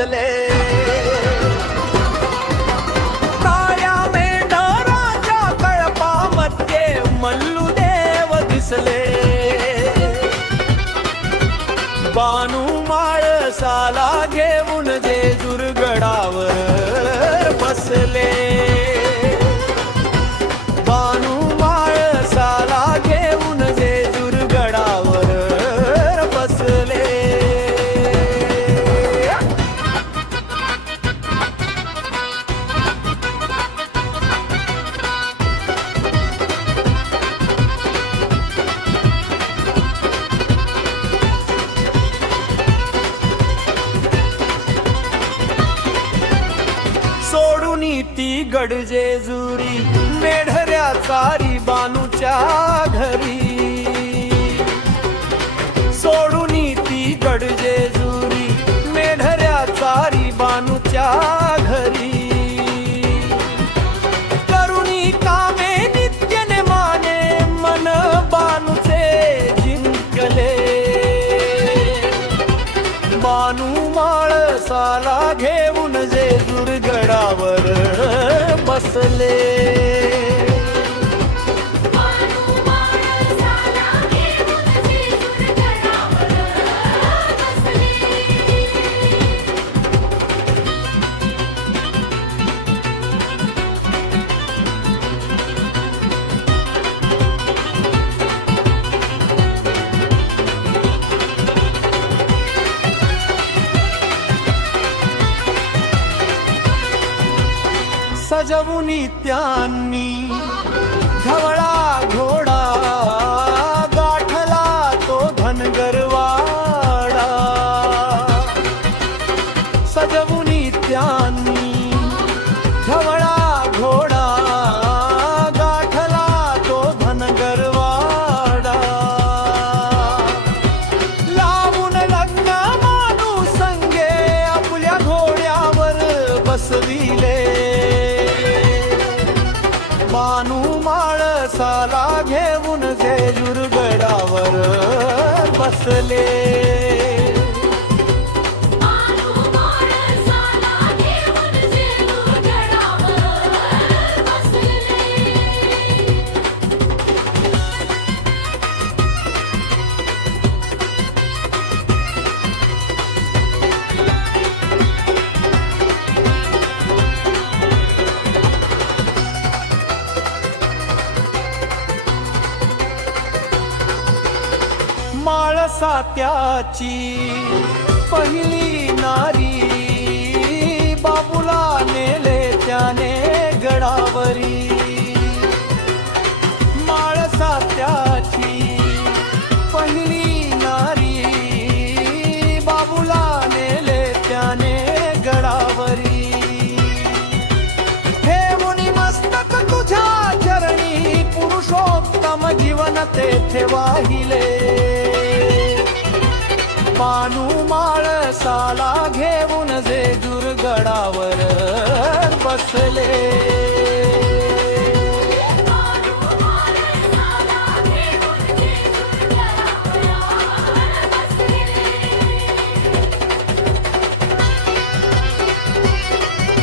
बसले. काळ्या मेंढराच्या कळपामध्ये मल्लुदेव दिसले. बानू माळसाला घेऊन जेजुरगडावर बसले. बानू माळसाला घेऊन जेजुरगडावर बसले. सोडून ती गड जेजुरी मेढऱ्या चारी बानूच्या घरी. सोडून ती गड जेजुरी मेढऱ्या चारी बानूच्या घरी. करुणी कामे नित्य नेमाने मन बानूचे जिंकले. बानू माळसाला घेऊन जेजुरगडावर बसले. सजवुनी त्यांनी धवळा घोडा गाठला तो धनगरवाडा. सजवुनी त्यांनी धवळा घोडा गाठला तो धनगरवाडा. लावून लग्न मानू संगे आपल्या घोड्यावर बसविले. बानू माळसाला घेऊन जेजुरगडावर बसले. माळसा त्याची पहिली नारी बाबूला नेले त्याने गडावरी. माळसा त्याची पहिली नारी बाबूला नेले त्याने गडावरी. ठेवून मस्तक तुझ्या चरणी पुरुषोत्तम जीवन तेथे वाहिले. बानू माळसाला घेऊन जेजुरगडावर बसले.